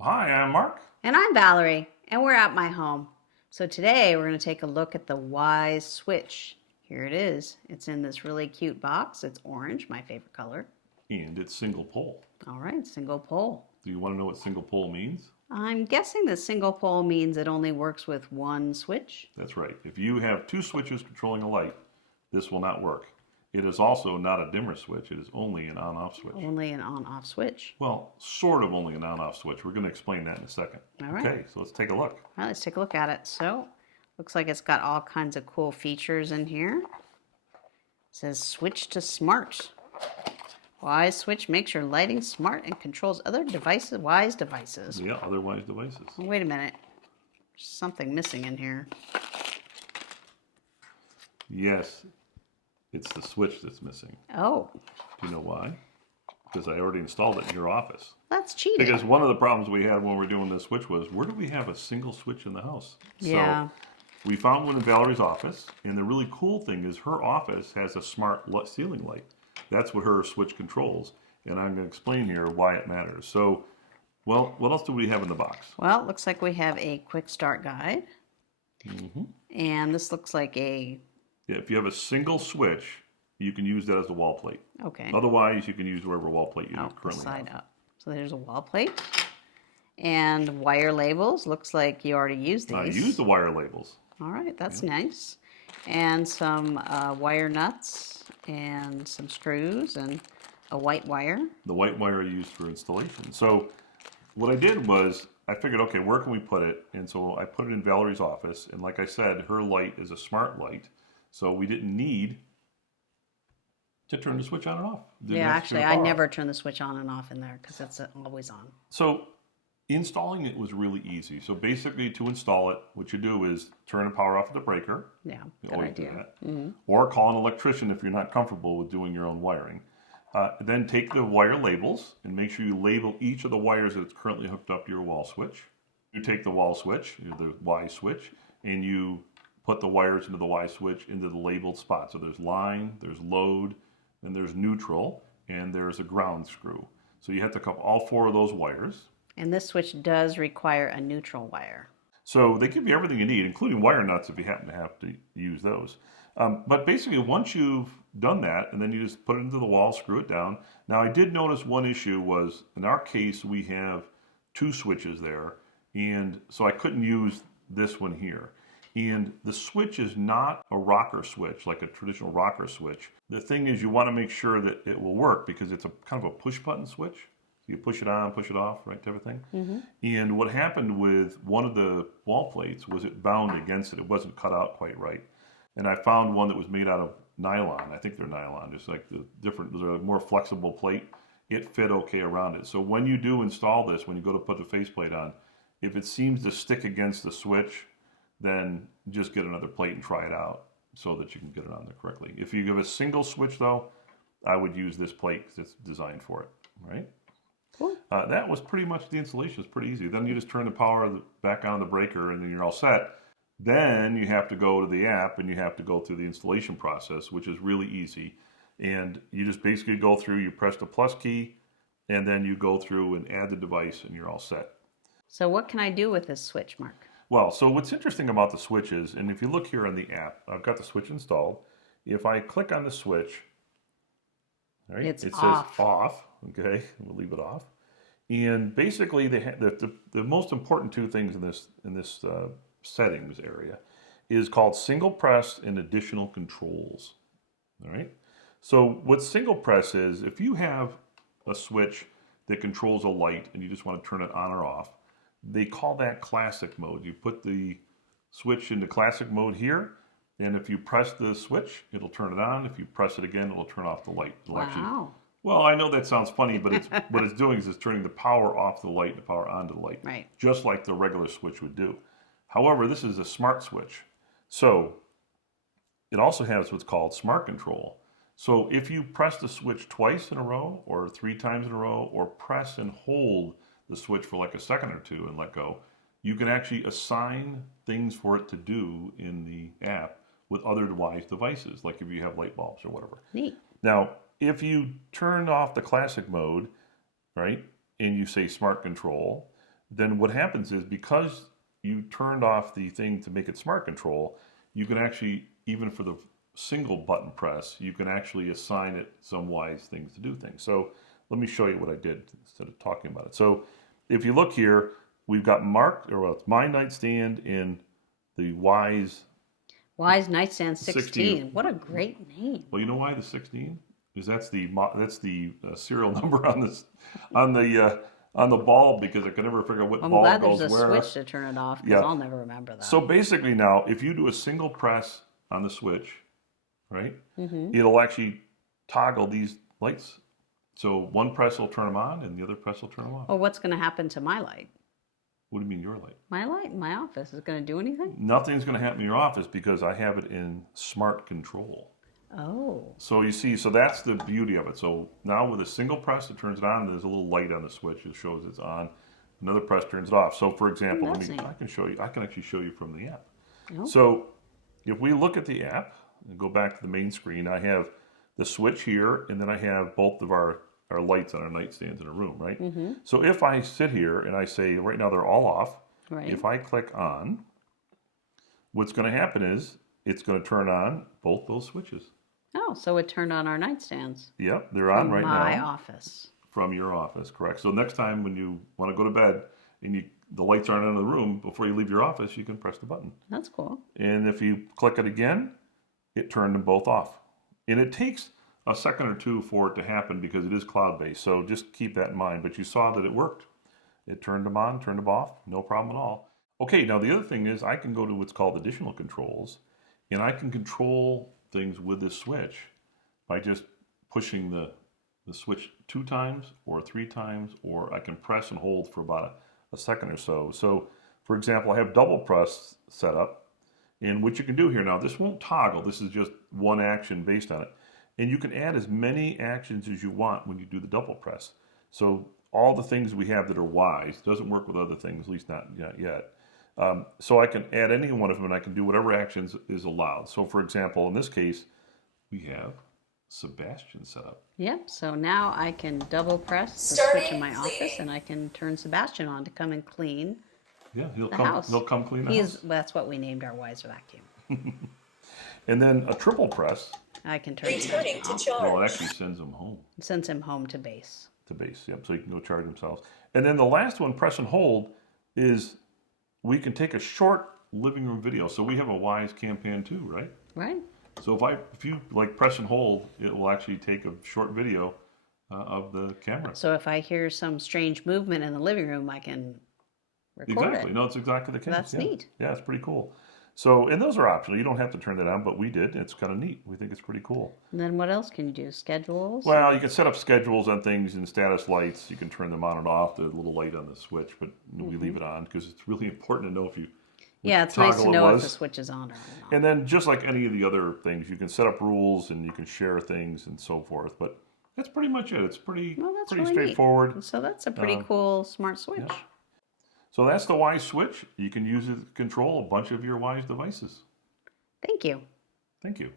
Hi, I'm Mark. And I'm Valerie, and we're at my home. So today we're going to take a look at the Wyze Switch. Here it is. It's in this really cute box. It's orange, my favorite color. And it's single pole. All right, single pole. Do you want to know what single pole means? I'm guessing that single pole means it only works with one switch. That's right. If you have two switches controlling a light, this will not work. It is also not a dimmer switch. It is only an on-off switch. Only an on-off switch. Well, sort of only an on-off switch. We're going to explain that in a second. All right. Okay, so let's take a look. All right, let's take a look at it. So, looks like it's got all kinds of cool features in here. It says switch to smart. Wyze Switch makes your lighting smart and controls other devices, Wyze devices. Yeah, other Wyze devices. Oh, wait a minute. There's something missing in here. Yes, it's the switch that's missing. Oh, Do you know why? Because I already installed it in your office. that's cheating. Because one of the problems we had when we were doing this switch was, where do we have a single switch in the house? Yeah. So we found one in Valerie's office, and the really cool thing is her office has a smart ceiling light. That's what her switch controls, and I'm going to explain here why it matters. So, well, what else do we have in the box? Well, it looks like we have a quick start guide. Mm-hmm. And this looks like a, Yeah, if you have a single switch, you can use that as the wall plate. okay. Otherwise, you can use whatever wall plate you Oh, the currently side have. up. So there's a wall plate. And wire labels. Looks like you already used I these. use the wire labels. All right, that's nice. And some wire nuts and some screws and a white wire. The white wire I used for installation. So what I did was I figured, okay, where can we put it? And so I put it in Valerie's office. And like I said, her light is a smart light. So we didn't need to turn the switch on and off. Didn't Yeah, have to turn actually, the I power off. never turn the switch on and off in there because it's always on. So installing it was really easy. So basically to install it, what you do is turn the power off at the breaker. Yeah, You good always idea. do that. Or call an electrician if you're not comfortable with doing your own wiring. Then take the wire labels and make sure you label each of the wires that's currently hooked up to your wall switch. You take the wall switch, the Y switch, and you put the wires into the Y switch into the labeled spot. So there's line, there's load, and there's neutral, and there's a ground screw. So you have to hook up all four of those wires. And this switch does require a neutral wire. So they give you everything you need, including wire nuts if you happen to have to use those. But basically, once you've done that, and then you just put it into the wall, screw it down. Now, I did notice one issue was, in our case, we have two switches there, and so I couldn't use this one here. And the switch is not a rocker switch, like a traditional rocker switch. The thing is, you want to make sure that it will work because it's a kind of a push button switch. You push it on, push it off, right, type of thing. And what happened with one of the wall plates was it bound against it. It wasn't cut out quite right. And I found one that was made out of nylon. I think they're nylon, just like the different, there's a more flexible plate. It fit okay around it. So when you do install this, when you go to put the faceplate on, if it seems to stick against the switch, then just get another plate and try it out so that you can get it on there correctly. If you give a single switch though, I would use this plate because it's designed for it, right? Cool. That was pretty much the installation. It's pretty easy. Then you just turn the power back on the breaker and then you're all set. Then you have to go to the app and you have to go through the installation process, which is really easy. And you just basically go through, you press the plus key, and then you go through and add the device and you're all set. So what can I do with this switch, Mark? Well, so what's interesting about the switch is, and if you look here on the app, I've got the switch installed. If I click on the switch, right, It's it off. says off. Okay, we'll leave it off. And basically, the most important two things in this settings area is called single press and additional controls. All right. So what single press is, if you have a switch that controls a light and you just want to turn it on or off, they call that classic mode. You put the switch into classic mode here, and if you press the switch, it'll turn it on. If you press it again, it'll turn off the light. It'll actually, Wow. well, I know that sounds funny, but it's what it's doing is it's turning the power off the light and the power onto the light, Right. just like the regular switch would do. However, this is a smart switch. So it also has what's called smart control. So if you press the switch twice in a row or three times in a row, or press and hold the switch for like a second or two and let go, you can actually assign things for it to do in the app with other Wyze devices, like if you have light bulbs or whatever. Neat. Now, if you turn off the classic mode, right, and you say smart control, then what happens is because you turned off the thing to make it smart control, you can actually, even for the single button press, you can actually assign it some Wyze things to do things. So let me show you what I did instead of talking about it. So if you look here, we've got it's my nightstand in the Wyze Wyze Nightstand 16. 16. What a great name. Well, you know why the 16? Because that's the serial number on this on the bulb, because I can never figure out what I'm bulb glad goes there's a where. switch to turn it off, because Yeah. I'll never remember that. So basically now, if you do a single press on the switch, right, Mm-hmm. it'll actually toggle these lights. So one press will turn them on and the other press will turn them off. Well, what's going to happen to my light? What do you mean your light? My light in my office is going to do anything? Nothing's going to happen in your office because I have it in smart control. Oh. So you see, so that's the beauty of it. So now with a single press, it turns it on. There's a little light on the switch that shows it's on. Another press turns it off. So for example, that's neat. I can show you. I can actually show you from the app. Oh. So if we look at the app and go back to the main screen, I have the switch here, and then I have both of our lights on our nightstands in a room, right? Mm-hmm. So if I sit here and I say, right now they're all off, Right. if I click on, what's going to happen is it's going to turn on both those switches. Oh, so it turned on our nightstands. Yep, they're on right my now. office. From your office, correct. So next time when you want to go to bed and the lights aren't in the room, before you leave your office, you can press the button. That's cool. And if you click it again, it turned them both off. And it takes a second or two for it to happen because it is cloud-based. So just keep that in mind. But you saw that it worked. It turned them on, turned them off, no problem at all. Okay, now the other thing is I can go to what's called additional controls, and I can control things with this switch by just pushing the switch 2 times or 3 times, or I can press and hold for about a second or so. So, for example, I have double press set up, and what you can do here now, this won't toggle, this is just one action based on it. And you can add as many actions as you want when you do the double press. So all the things we have that are Wyze doesn't work with other things, at least not yet. So I can add any one of them and I can do whatever actions is allowed. So for example, in this case, we have Sebastian set up. Yep, so now I can double press the switch in my office and I can turn Sebastian on to come and clean Yeah, the house. He'll come clean the house. That's what we named our Wyze vacuum. And then a triple press, I can turn him Returning to off. charge. well, it actually sends them home It sends him home to base. to base. Yep, so you can go charge themselves. And then the last one, press and hold, is we can take a short living room video. So we have a Wyze campaign too, right? Right? So if you like press and hold, it will actually take a short video of the camera. So if I hear some strange movement in the living room, I can record Exactly. it. No, it's exactly the case. That's yeah. neat. Yeah, it's pretty cool. So, and those are optional. You don't have to turn that on, but we did. It's kind of neat. We think it's pretty cool. And then what else can you do? Schedules? Well, you can set up schedules on things and status lights. You can turn them on and off, the little light on the switch, but we leave it on because it's really important to know if you Yeah, it's nice to toggle it know if was. the switch is on or not. And then just like any of the other things, you can set up rules and you can share things and so forth. But that's pretty much it. It's pretty Well, that's pretty really neat. straightforward. So that's a pretty cool smart switch. yeah. So that's the Wyze Switch. You can use it to control a bunch of your Wyze devices. Thank you. Thank you.